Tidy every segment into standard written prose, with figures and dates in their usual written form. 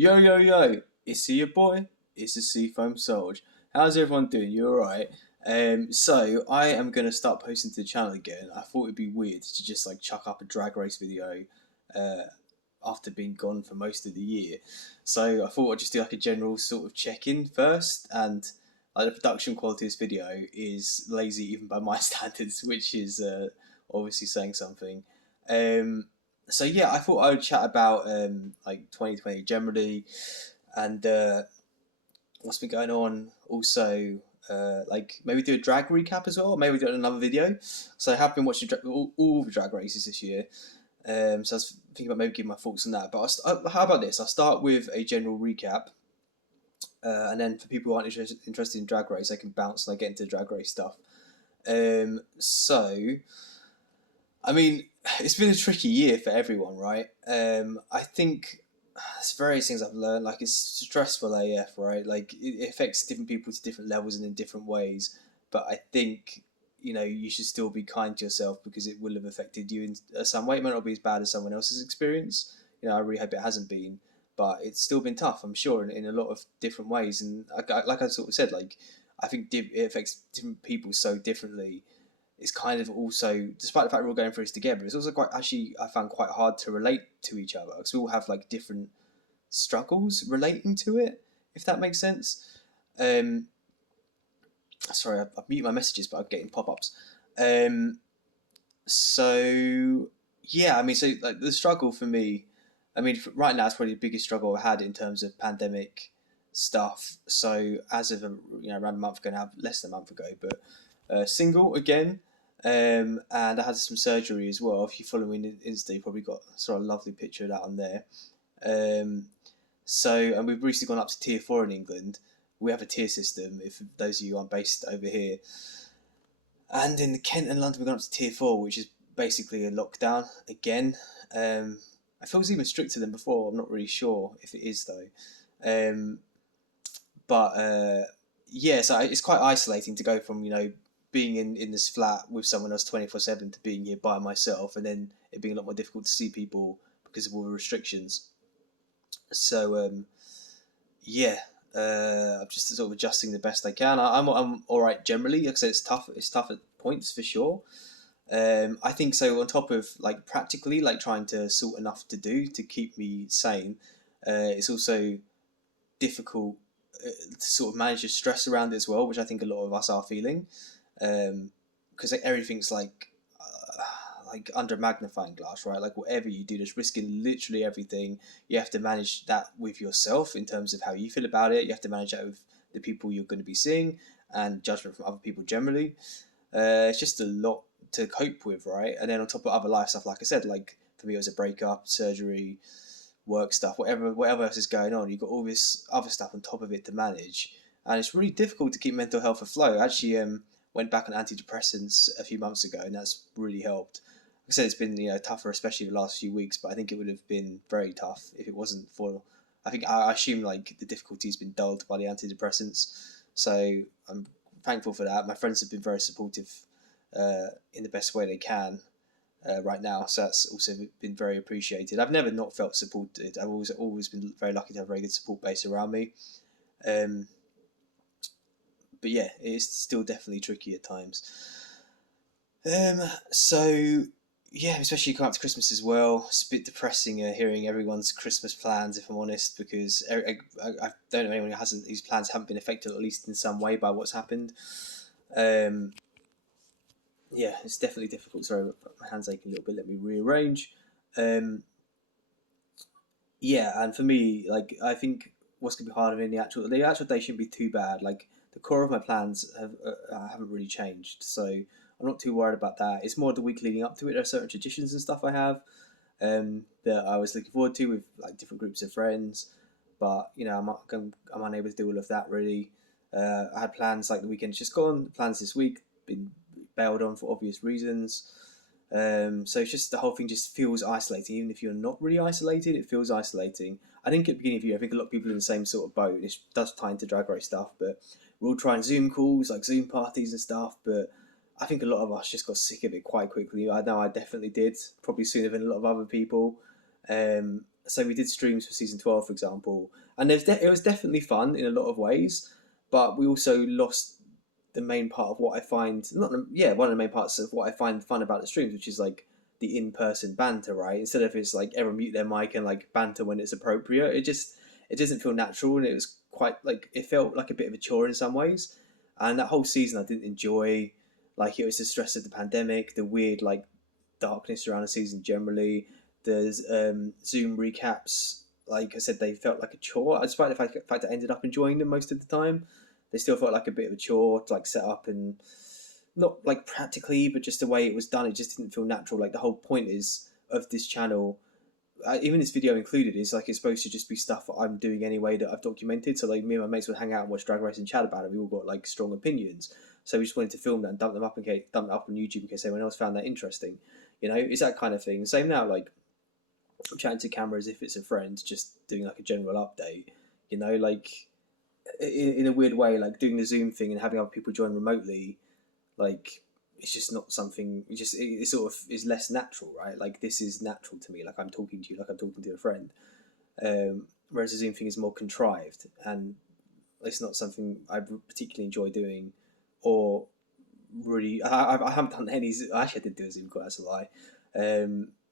Yo, yo, yo, it's your boy, it's the Seafoam Soldier. How's everyone doing? You alright? So I am gonna start posting to the channel again. I thought it'd be weird to just like chuck up a drag race video uh, after being gone for most of the year. So I thought I'd just do like a general sort of check-in first, and the production quality of this video is lazy even by my standards, which is obviously saying something. Um, so yeah, I thought I would chat about like 2020 generally, and what's been going on. Also, like maybe do a drag recap as well. Maybe do another video. So I have been watching all the drag races this year. So I was thinking about maybe giving my thoughts on that. But how about this? I'll start with a general recap, and then for people who aren't interested in drag race, they can bounce and I get into drag race stuff. So I mean, it's been a tricky year for everyone, right? I think there's various things I've learned. Like it's stressful AF, right? Like it affects different people to different levels and in different ways. But I think you should still be kind to yourself because it will have affected you in some way. It might not be as bad as someone else's experience. I really hope it hasn't been, but it's still been tough. I'm sure in a lot of different ways. And like I sort of said, like I think it affects different people so differently. It's kind of also, despite the fact we're all going through this together, it's also quite actually I found quite hard to relate to each other because we all have like different struggles relating to it, if that makes sense. Um, Sorry, I've muted my messages, but I'm getting pop-ups. Um, so yeah, I mean, so like the struggle for me, I mean, right now it's probably the biggest struggle I've had in terms of pandemic stuff. So as of around a month ago now, less than a month ago, but single again, and I had some surgery as well. If you follow me on Insta, you probably got sort of a lovely picture of that on there. Um, and we've recently gone up to tier 4 in England. We have a tier system. If those of you aren't based over here, and in Kent and London, we've gone up to tier 4, which is basically a lockdown again. I feel it's even stricter than before. I'm not really sure if it is though. Um, but yeah, so it's quite isolating to go from being in this flat with someone else 24/7 to being here by myself, and then it being a lot more difficult to see people because of all the restrictions. So yeah, I'm just sort of adjusting the best I can. I'm all right generally. Like I said, it's tough. It's tough at points for sure. I think so. On top of like practically like trying to sort enough to do to keep me sane, it's also difficult to sort of manage the stress around it as well, which I think a lot of us are feeling, because everything's like under a magnifying glass, right? Like whatever you do, just risking literally everything. You have to manage that with yourself in terms of how you feel about it. You have to manage that with the people you're going to be seeing and judgment from other people generally. It's just a lot to cope with, right? And then on top of other life stuff, like I said, like for me it was a breakup, surgery, work stuff, whatever else is going on. You've got all this other stuff on top of it to manage, and it's really difficult to keep mental health afloat. I actually went back on antidepressants a few months ago, and that's really helped. Like I said, it's been tougher, especially the last few weeks. But I think it would have been very tough if it wasn't for. I assume like the difficulty's been dulled by the antidepressants, so I'm thankful for that. My friends have been very supportive in the best way they can right now, so that's also been very appreciated. I've never not felt supported. I've always been very lucky to have a very good support base around me. Um, but yeah, it's still definitely tricky at times. So yeah, especially coming up to Christmas as well. It's a bit depressing hearing everyone's Christmas plans, if I'm honest, because I don't know anyone whose plans haven't been affected at least in some way by what's happened. Um, yeah, it's definitely difficult. Sorry, my hand's aching a little bit. Let me rearrange. Um, yeah, and for me, like I think what's gonna be harder in the actual day shouldn't be too bad. Like the core of my plans haven't really changed, so I'm not too worried about that. It's more the week leading up to it. There are certain traditions and stuff I have that I was looking forward to with like different groups of friends, but I'm unable to do all of that really. I had plans like the weekend's just gone. Plans this week been bailed on for obvious reasons. So it's just the whole thing just feels isolating. Even if you're not really isolated, it feels isolating. I think at the beginning of the year, I think a lot of people are in the same sort of boat. And it does tie into drag race stuff, but we're all trying Zoom calls, like Zoom parties and stuff. But I think a lot of us just got sick of it quite quickly. I know I definitely did, probably sooner than a lot of other people. So we did streams for season 12, for example, and it was definitely fun in a lot of ways, but we also lost the main part of what I find not yeah one of the main parts of what I find fun about the streams, which is like the in-person banter, right? Instead of it's like everyone mute their mic and like banter when it's appropriate, it doesn't feel natural, and it was quite like it felt like a bit of a chore in some ways. And that whole season I didn't enjoy. Like it was the stress of the pandemic, the weird like darkness around the season generally. There's Zoom recaps. Like I said, they felt like a chore. Despite the fact I ended up enjoying them most of the time, they still felt like a bit of a chore to like set up, and not like practically, but just the way it was done. It just didn't feel natural. Like the whole point is of this channel, even this video included, is like it's supposed to just be stuff that I'm doing anyway that I've documented. So like me and my mates would hang out and watch Drag Race and chat about it. We all got like strong opinions, so we just wanted to film that and dump them up on YouTube in case anyone else found that interesting. You know, it's that kind of thing. Same now, like I'm chatting to camera as if it's a friend, just doing like a general update. You know, like in a weird way, like doing the Zoom thing and having other people join remotely, like it's just not something. It sort of is less natural, right? Like this is natural to me. Like I'm talking to you, like I'm talking to a friend. Whereas the Zoom thing is more contrived, and it's not something I particularly enjoy doing, or really. I haven't done any. Actually, I did do a Zoom call. That's a lie.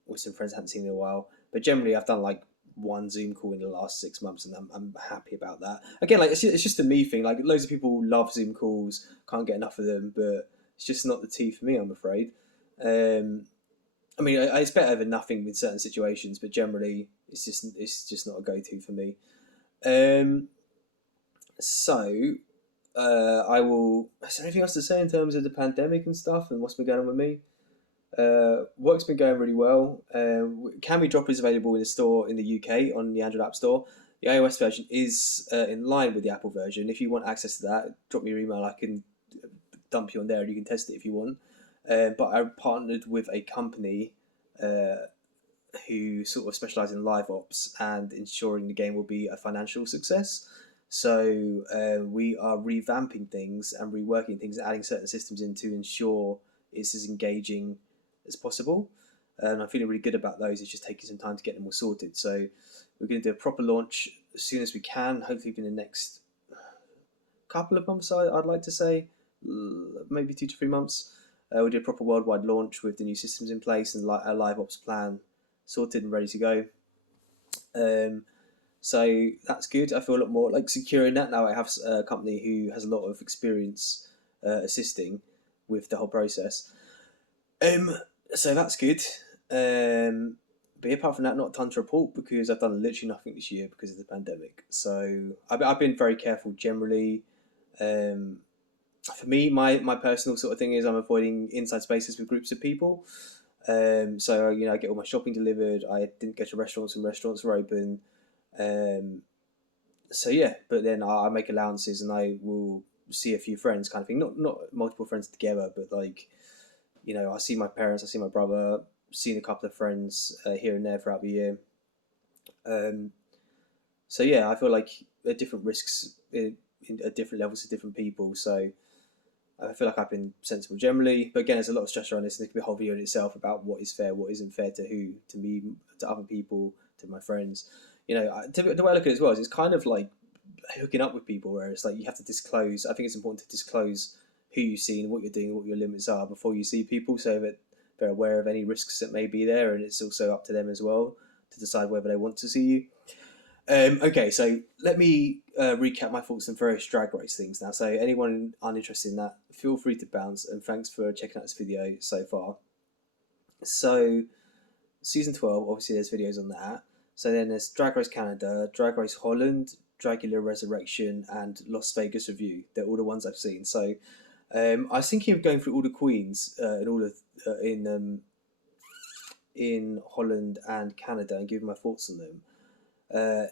With some friends I hadn't seen in a while, but generally I've done like one Zoom call in the last 6 months, and I'm happy about that. Again, like it's just a me thing. Like loads of people love Zoom calls, can't get enough of them, but it's just not the tea for me, I'm afraid. I mean, it's better than nothing in certain situations, but generally, it's just not a go-to for me. So I will. Is there anything else to say in terms of the pandemic and stuff and what's been going on with me? Work's been going really well. Cammy Drop is available in the store in the UK on the Android App Store. The iOS version is in line with the Apple version. If you want access to that, drop me your email. I can dump you on there and you can test it if you want. But I partnered with a company who sort of specialise in live ops and ensuring the game will be a financial success. So we are revamping things and reworking things and adding certain systems in to ensure it's as engaging as possible. And I'm feeling really good about those. It's just taking some time to get them all sorted. So we're going to do a proper launch as soon as we can, hopefully within the next couple of months, I'd like to say, maybe 2 to 3 months. We'll do a proper worldwide launch with the new systems in place and a live ops plan sorted and ready to go. So that's good. I feel a lot more like secure in that now. I have a company who has a lot of experience assisting with the whole process. So that's good. But apart from that, not a ton to report because I've done literally nothing this year because of the pandemic. So I've been very careful generally. For me, my personal sort of thing is I'm avoiding inside spaces with groups of people. So you know, I get all my shopping delivered. I didn't go to restaurants and restaurants were open. So yeah, but then I make allowances and I will see a few friends, kind of thing. Not multiple friends together, but like, you know, I see my parents, I see my brother, seen a couple of friends here and there throughout the year. So yeah, I feel like there are different risks at different levels to different people. So I feel like I've been sensible generally, but again, there's a lot of stress around this, and it could be a whole video in itself about what is fair, what isn't fair to who, to me, to other people, to my friends. You know, the way I look at it as well is it's kind of like hooking up with people, where it's like you have to disclose. I think it's important to disclose who you see and what you're doing, what your limits are before you see people, so that they're aware of any risks that may be there, and it's also up to them as well to decide whether they want to see you. Okay, so let me recap my thoughts on various Drag Race things now. So anyone uninterested in that, feel free to bounce, and thanks for checking out this video so far. So season 12, obviously there's videos on that. So then there's Drag Race Canada, Drag Race Holland, Dragula Resurrection, and Las Vegas Review. They're all the ones I've seen. So I was thinking of going through all the queens and all of in Holland and Canada and giving my thoughts on them.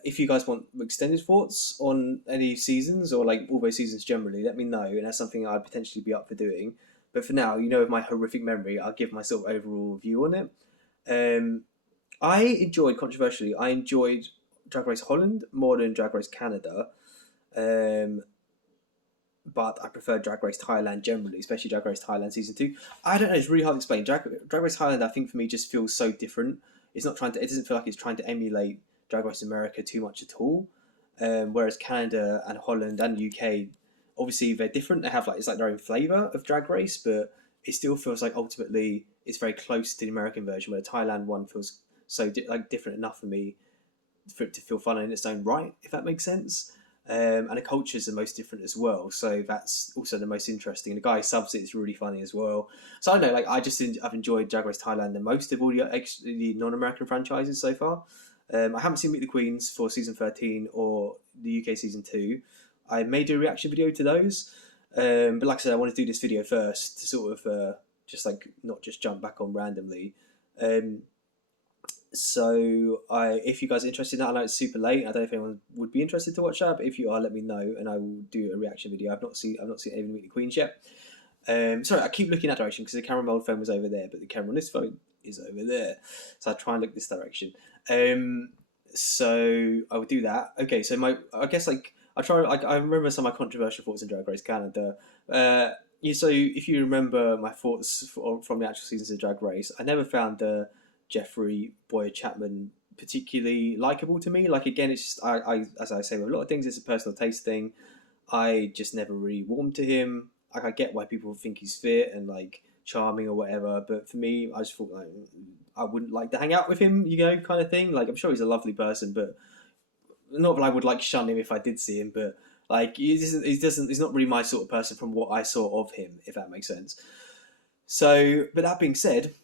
If you guys want extended thoughts on any seasons or like all those seasons generally, let me know, and that's something I'd potentially be up for doing. But for now, you know, with my horrific memory, I'll give my sort of overall view on it. I enjoyed Drag Race Holland more than Drag Race Canada, but I prefer Drag Race Thailand generally, especially Drag Race Thailand season 2. I don't know, it's really hard to explain. Drag Race Thailand, I think for me, just feels so different. It doesn't feel like it's trying to emulate Drag Race America too much at all. Whereas Canada and Holland and UK, obviously they're different. They have like it's like their own flavour of Drag Race, but it still feels like ultimately it's very close to the American version. Where the Thailand one feels so different enough for me for it to feel fun in its own right, if that makes sense. And the culture is the most different as well, so that's also the most interesting. And the guy who subs it is really funny as well. So I don't know, like I've enjoyed Drag Race Thailand the most of all the non-American franchises so far. I haven't seen Meet the Queens for season 13 or the UK season 2. I may do a reaction video to those, but like I said, I want to do this video first to sort of just like not just jump back on randomly. So if you guys are interested in that, I know it's super late. I don't know if anyone would be interested to watch that, but if you are, let me know, and I will do a reaction video. I've not seen even Meet the Queens yet. Sorry, I keep looking that direction because the camera on my old phone was over there, but the camera on this phone is over there. So I try and look this direction. So I would do that. Okay, so I guess like I remember some of my controversial thoughts in Drag Race Canada. So if you remember my thoughts from the actual seasons of Drag Race, I never found Jeffrey Boyer-Chapman particularly likable to me. Like again, it's just I as I say with a lot of things, it's a personal taste thing. I just never really warmed to him. Like I get why people think he's fit and like charming or whatever, but for me, I just thought like I wouldn't like to hang out with him, kind of thing. Like I'm sure he's a lovely person, but not that I would like shun him if I did see him. But like he's not really my sort of person from what I saw of him, if that makes sense. So, but that being said,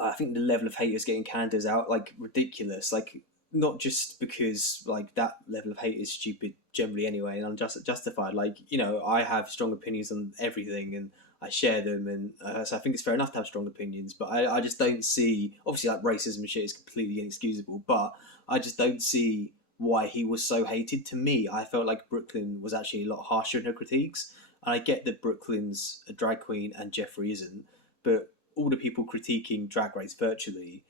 I think the level of haters getting Canada's out like ridiculous. Like not just because like that level of hate is stupid generally anyway, and justified. Like I have strong opinions on everything, and I share them, and so I think it's fair enough to have strong opinions. But I just don't see. Obviously, like racism and shit is completely inexcusable, but I just don't see why he was so hated. To me, I felt like Brooklyn was actually a lot harsher in her critiques, and I get that Brooklyn's a drag queen and Jeffrey isn't, but all the people critiquing Drag Race virtually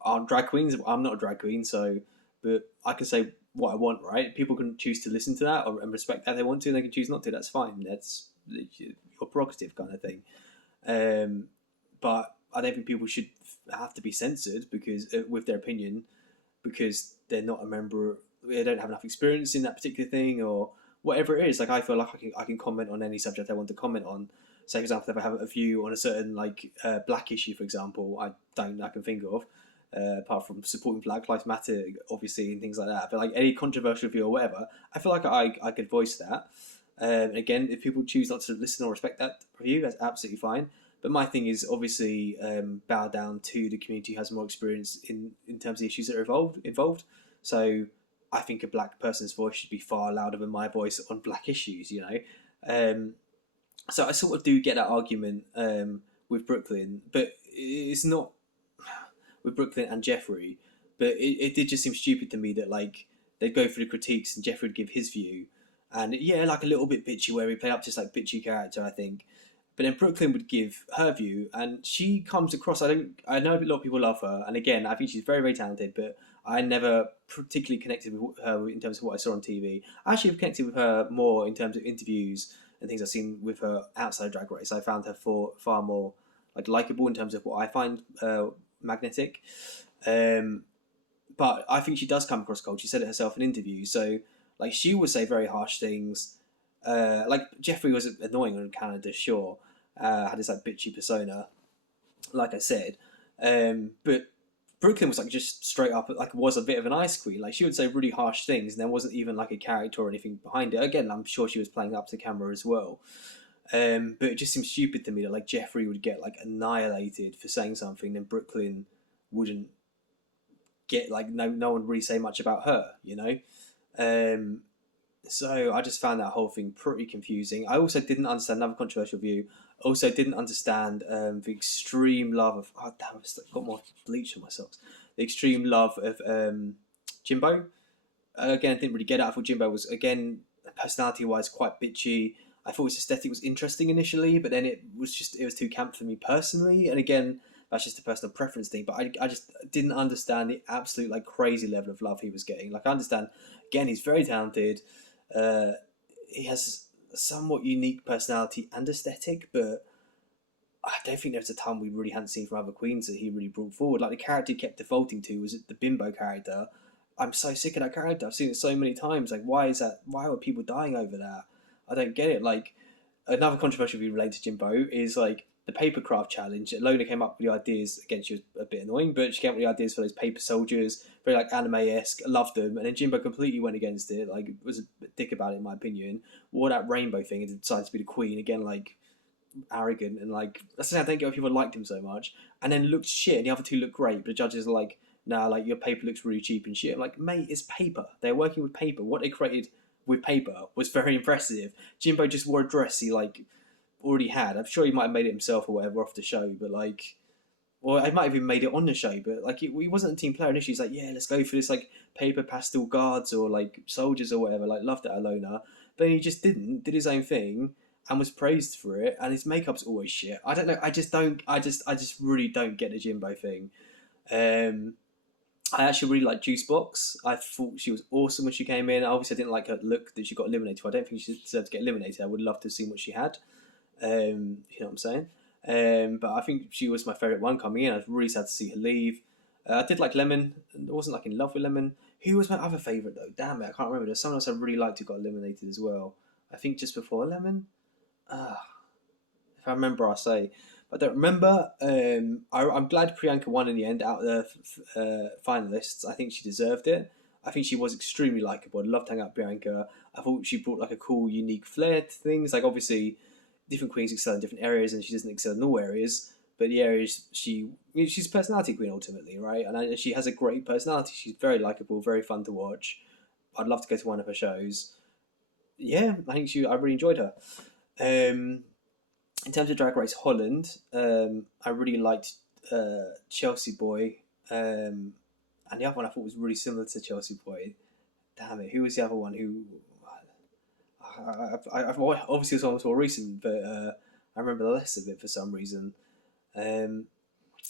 aren't drag queens. I'm not a drag queen, so but I can say what I want, right? People can choose to listen to that and respect that if they want to, and they can choose not to. That's fine. That's your prerogative, kind of thing. But I don't think people should have to be censored because with their opinion because they're not a member. They don't have enough experience in that particular thing or whatever it is. Like I feel like I can comment on any subject I want to comment on. Say, for example, if I have a view on a certain black issue, for example, I can think of, apart from supporting Black Lives Matter, obviously, and things like that. But like any controversial view or whatever, I feel like I could voice that. Again, if people choose not to listen or respect that view, that's absolutely fine. But my thing is obviously bow down to the community who has more experience in terms of the issues that are involved. So I think a black person's voice should be far louder than my voice on black issues, So I sort of do get that argument with Brooklyn, but it's not with Brooklyn and Jeffrey. But it did just seem stupid to me that like they'd go through the critiques and Jeffrey would give his view, and yeah, like a little bit bitchy where he played up just like bitchy character, I think. But then Brooklyn would give her view, and she comes across. I know a lot of people love her, and again, I think she's very, very talented. But I never particularly connected with her in terms of what I saw on TV. I actually have connected with her more in terms of interviews and things I've seen with her outside of Drag Race. I found her far more like likable in terms of what I find magnetic. But I think she does come across cold. She said it herself in interviews. So like she would say very harsh things. Like Jeffrey was annoying in Canada, sure. Had this like bitchy persona, like I said. But Brooklyn was like just straight up like was a bit of an ice queen. Like she would say really harsh things, and there wasn't even like a character or anything behind it. Again, I'm sure she was playing up to camera as well. But it just seems stupid to me that like Jeffrey would get like annihilated for saying something, and Brooklyn wouldn't get like no one would really say much about her, So I just found that whole thing pretty confusing. I also didn't understand another controversial view. Also didn't understand the extreme love of damn, I've got more bleach on my socks. The extreme love of Jimbo. Again, I didn't really get it. I thought Jimbo was again personality wise quite bitchy. I thought his aesthetic was interesting initially, but then it was too camp for me personally. And again, that's just a personal preference thing. But I just didn't understand the absolute like crazy level of love he was getting. Like I understand, again, he's very talented. He has a somewhat unique personality and aesthetic, but I don't think there's a ton we really hadn't seen from other queens that he really brought forward. Like the character he kept defaulting to was the bimbo character, I'm so sick of that character. I've seen it so many times. Like, why is that? Why are people dying over that? I don't get it. Like, another controversial view related to Jimbo is like the paper craft challenge. Lona came up with the ideas. Again, she was a bit annoying, but she came up with the ideas for those paper soldiers, very like anime-esque. Loved them, and then Jimbo completely went against it. Like, was a dick about it, in my opinion. Wore that rainbow thing and decided to be the queen again. Like, arrogant, and like that's the thing, I don't get why people liked him so much. And then looked shit, and the other two looked great, but the judges are like, nah, like your paper looks really cheap and shit. I'm like, mate, it's paper. They're working with paper. What they created with paper was very impressive. Jimbo just wore a dress he like already had. I'm sure he might have made it himself or whatever off the show, but like, well, I might have even made it on the show, but like he wasn't a team player initially. He's like, yeah, let's go for this like paper pastel guards or like soldiers or whatever. Like, loved it, Alona, but he just did his own thing and was praised for it. And his makeup's always shit. I don't know. I just don't. I just really don't get the Jimbo thing. Um, I actually really like Juicebox. I thought she was awesome when she came in. Obviously, I didn't like her look that she got eliminated for. I don't think she deserved to get eliminated. I would love to have seen what she had. You know what I'm saying? But I think she was my favourite one coming in. I was really sad to see her leave. I did like Lemon. I wasn't like in love with Lemon. Who was my other favourite though? Damn it, I can't remember. There's someone else I really liked who got eliminated as well. I think just before Lemon. If I remember, I'll say. I don't remember. I'm glad Priyanka won in the end out of the finalists. I think she deserved it. I think she was extremely likable. I loved hanging out with Priyanka. I thought she brought like a cool, unique flair to things. Like, obviously, different queens excel in different areas, and she doesn't excel in all areas. But the areas she's a personality queen ultimately, right? And she has a great personality. She's very likable, very fun to watch. I'd love to go to one of her shows. Yeah, I really enjoyed her. Um, in terms of Drag Race Holland, I really liked Chelsea Boy, and the other one I thought was really similar to Chelsea Boy. Damn it, who was the other one? Who I've obviously it's almost more recent, but I remember less of it for some reason. Um,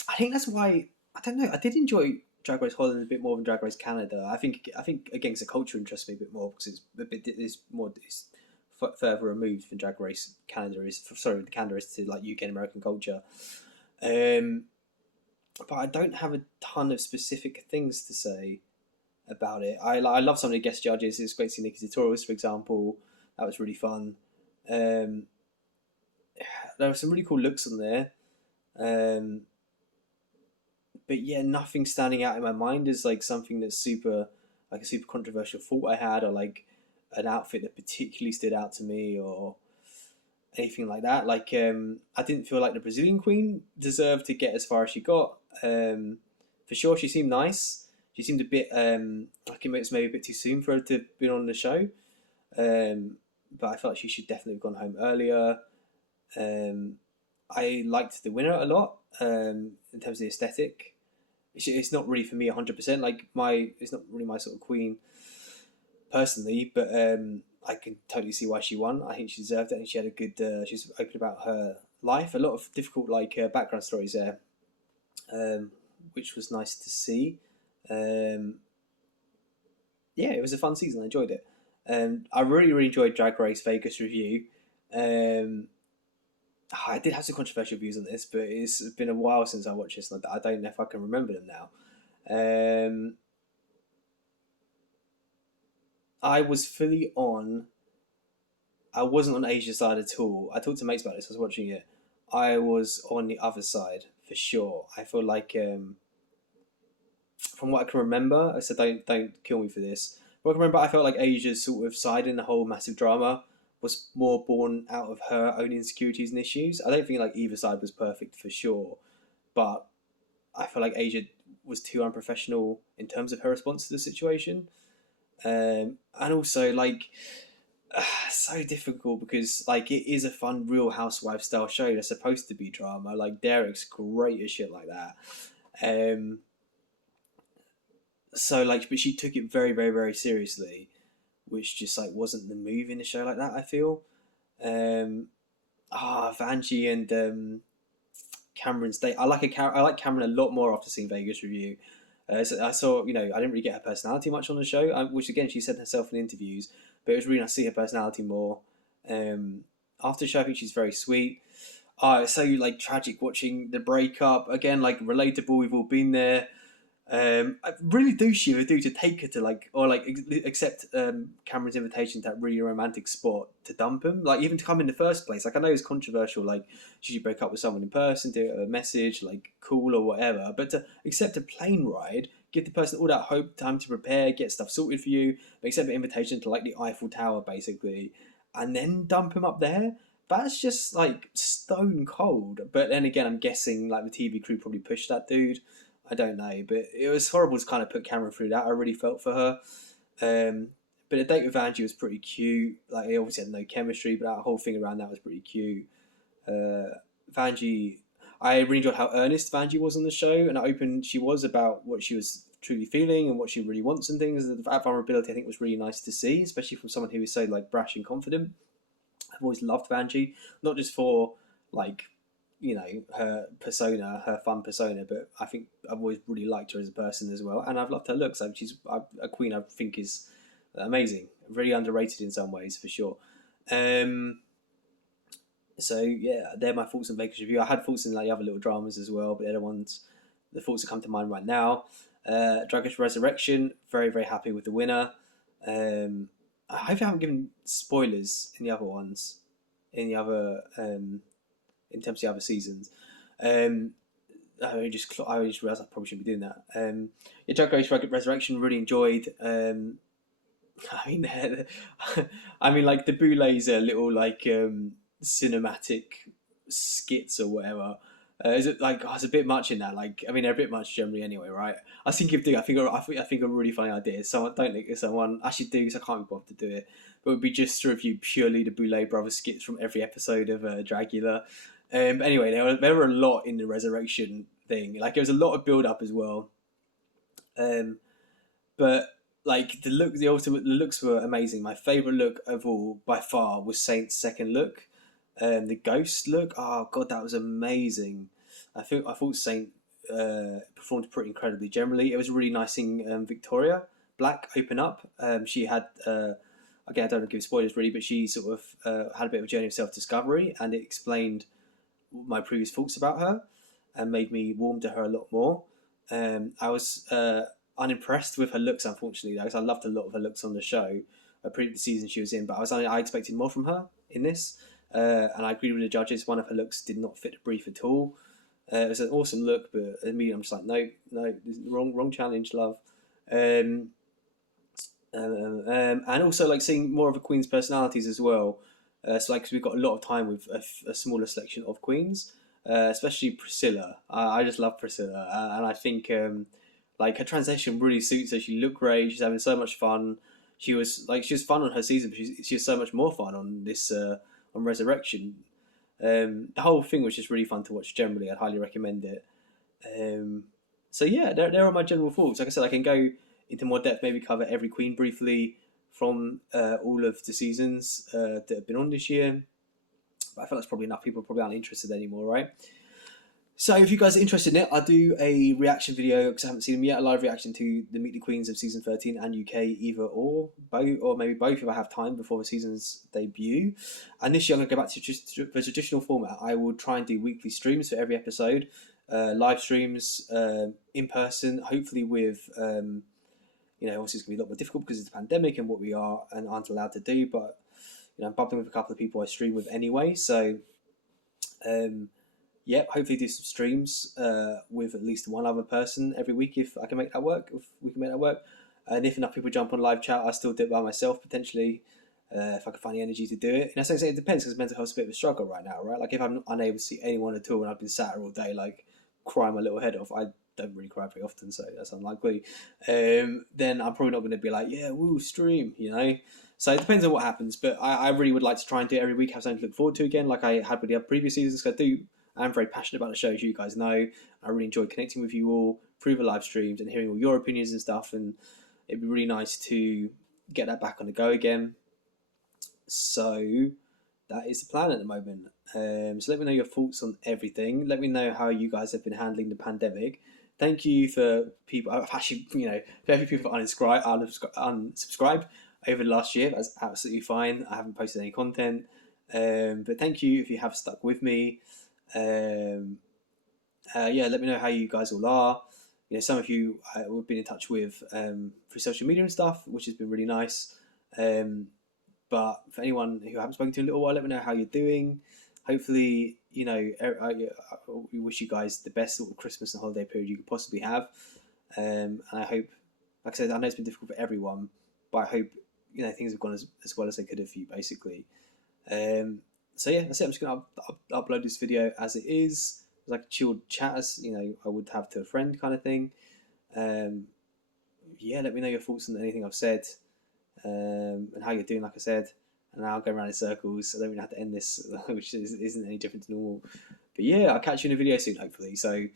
I think that's why I don't know. I did enjoy Drag Race Holland a bit more than Drag Race Canada. I think again, the culture interests me a bit more because it's more further removed than Drag Race Canada is. Sorry, Canada is to like UK and American culture. Um, but I don't have a ton of specific things to say about it. I love some of the guest judges. It's great to see Nikki Tutorials, for example. That was really fun. Um, there were some really cool looks on there. Um, but yeah, nothing standing out in my mind as like something that's like a super controversial thought I had, or like an outfit that particularly stood out to me, or anything like that. Like, I didn't feel like the Brazilian queen deserved to get as far as she got. For sure, she seemed nice. She seemed a bit like it was maybe a bit too soon for her to have been on the show. But I felt like she should definitely have gone home earlier. Um, I liked the winner a lot in terms of the aesthetic. It's not really for me 100%. Like, it's not really my sort of queen personally, but I can totally see why she won. I think she deserved it. I think she had a good. She's open about her life. A lot of difficult background stories there, which was nice to see. Um, yeah, it was a fun season. I enjoyed it. I really, really enjoyed Drag Race Vegas review. Um, I did have some controversial views on this, but it's been a while since I watched this, and I don't know if I can remember them now. Um, I was fully on. I wasn't on Asia's side at all. I talked to mates about this. I was watching it. I was on the other side for sure. I feel like, from what I can remember, so don't kill me for this. What I can remember, I felt like Asia's sort of side in the whole massive drama was more born out of her own insecurities and issues. I don't think like either side was perfect for sure, but I feel like Asia was too unprofessional in terms of her response to the situation. And also like so difficult because like it is a fun Real Housewife style show. They're supposed to be drama. Like Derek's great as shit like that. Um, so like, but she took it very, very, very seriously, which just like wasn't the move in the show like that. I feel. Um, Vanjie and Cameron's date. I like Cameron a lot more after seeing Vegas review. So I saw, I didn't really get her personality much on the show, which again she said herself in interviews, but it was really nice to see her personality more. After the show, I think she's very sweet. It's so like tragic watching the breakup again, like relatable. We've all been there. I really douchey of a dude to take her to like, or like accept Cameron's invitation to that really romantic spot to dump him. Like even to come in the first place. Like I know it's controversial. Like should you break up with someone in person, do a message, like cool or whatever. But to accept a plane ride, give the person all that hope, time to prepare, get stuff sorted for you, accept an invitation to like the Eiffel Tower basically, and then dump him up there. That's just like stone cold. But then again, I'm guessing like the TV crew probably pushed that dude. I don't know, but it was horrible to kind of put Cameron through that. I really felt for her. Um, but the date with Angie was pretty cute. Like, they obviously had no chemistry, but that whole thing around that was pretty cute. Vanjie, I really enjoyed how earnest Vanjie was on the show and how open she was about what she was truly feeling and what she really wants and things. That vulnerability, I think, was really nice to see, especially from someone who is so like brash and confident. I've always loved Vanjie, not just for like her persona, her fun persona, but I think I've always really liked her as a person as well, and I've loved her looks. She's a queen. I think is amazing, very underrated in some ways for sure. Um, so yeah, they're my thoughts on Vegas review. I had thoughts on like the other little dramas as well, but they're the thoughts that come to mind right now. Drag Race Resurrection, very happy with the winner. I hope I haven't given spoilers in the other ones, in the other in terms of the other seasons. Um, I just realised I probably shouldn't be doing that. Yeah, Drag Race Resurrection really enjoyed. I mean, I mean, like the Boulets are little like cinematic skits or whatever. Is it like it's a bit much in that? Like, I mean, they're a bit much generally anyway, right? I was thinking of doing. I think a really funny idea. Someone don't think someone actually do because I can't be bothered to do it. But it would be just to review purely the Boulet brothers skits from every episode of Dragula. Anyway, there were a lot in the resurrection thing. Like, there was a lot of build up as well. Um, but like the looks were amazing. My favorite look of all by far was Saint's second look, the ghost look. Oh god, that was amazing. I thought Saint performed pretty incredibly. Generally, it was really nice seeing Victoria Black open up. She had again, I don't want to give spoilers really, but she sort of had a bit of a journey of self discovery, and it explained my previous thoughts about her and made me warm to her a lot more. I was unimpressed with her looks, unfortunately, because I loved a lot of her looks on the show, previous season she was in, but I expected more from her in this, and I agree with the judges. One of her looks did not fit the brief at all. It was an awesome look, but immediately I'm just like, no, this is the wrong challenge, love. Um, and also like seeing more of a queen's personalities as well. So like, 'cause we've got a lot of time with a smaller selection of queens, especially Priscilla. I just love Priscilla, and I think like her transition really suits her. She looked great. She's having so much fun. She was fun on her season, but she was so much more fun on this on Resurrection. The whole thing was just really fun to watch. Generally, I'd highly recommend it. Um, so yeah, there are my general thoughts. Like I said, I can go into more depth, maybe cover every queen briefly from all of the seasons that have been on this year. But I feel that's probably enough. People probably aren't interested anymore, right? So if you guys are interested in it, I'll do a reaction video because I haven't seen them yet. A live reaction to the Meet the Queens of season 13 and UK, either or both, or maybe both if I have time before the season's debut. And this year I'm going to go back to just the traditional format. I will try and do weekly streams for every episode, live streams in person, hopefully with obviously it's going to be a lot more difficult because it's a pandemic and what we are and aren't allowed to do. But I'm bumping with a couple of people I stream with anyway, so. Hopefully do some streams with at least one other person every week if I can make that work. If we can make that work, and if enough people jump on live chat, I'll still do it by myself potentially if I can find the energy to do it. And I say it depends because mental health's a bit of a struggle right now, right? Like if I'm unable to see anyone at all and I've been sat here all day, like crying my little head off. I don't really cry very often, so that's unlikely. Then I'm probably not going to be like, yeah, woo, stream, So it depends on what happens, but I really would like to try and do it every week, have something to look forward to again, like I had with the other previous seasons. I'm very passionate about the show, as you guys know. I really enjoy connecting with you all through the live streams and hearing all your opinions and stuff. And it'd be really nice to get that back on the go again. So that is the plan at the moment. So let me know your thoughts on everything. Let me know how you guys have been handling the pandemic. Thank you for people. I've actually, very few people unsubscribed over the last year. That's absolutely fine. I haven't posted any content. But thank you if you have stuck with me. Let me know how you guys all are. some of you we've been in touch with through social media and stuff, which has been really nice. But for anyone who I haven't spoken to in a little while, let me know how you're doing. Hopefully, we wish you guys the best sort of Christmas and holiday period you could possibly have. And I hope, like I said, I know it's been difficult for everyone, but I hope things have gone as well as they could have for you, basically. So yeah, that's it. I'm just gonna upload this video as it is. It's like a chilled chat, as I would have to a friend kind of thing. Yeah, let me know your thoughts on anything I've said, and how you're doing. Like I said, and I'll go around in circles. So I don't really have to end this, which isn't any different to normal. But yeah, I'll catch you in a video soon, hopefully. So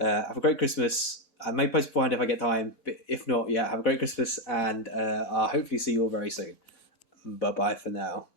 have a great Christmas. I may post beforehand if I get time, but if not, yeah, have a great Christmas, and I'll hopefully see you all very soon. Bye bye for now.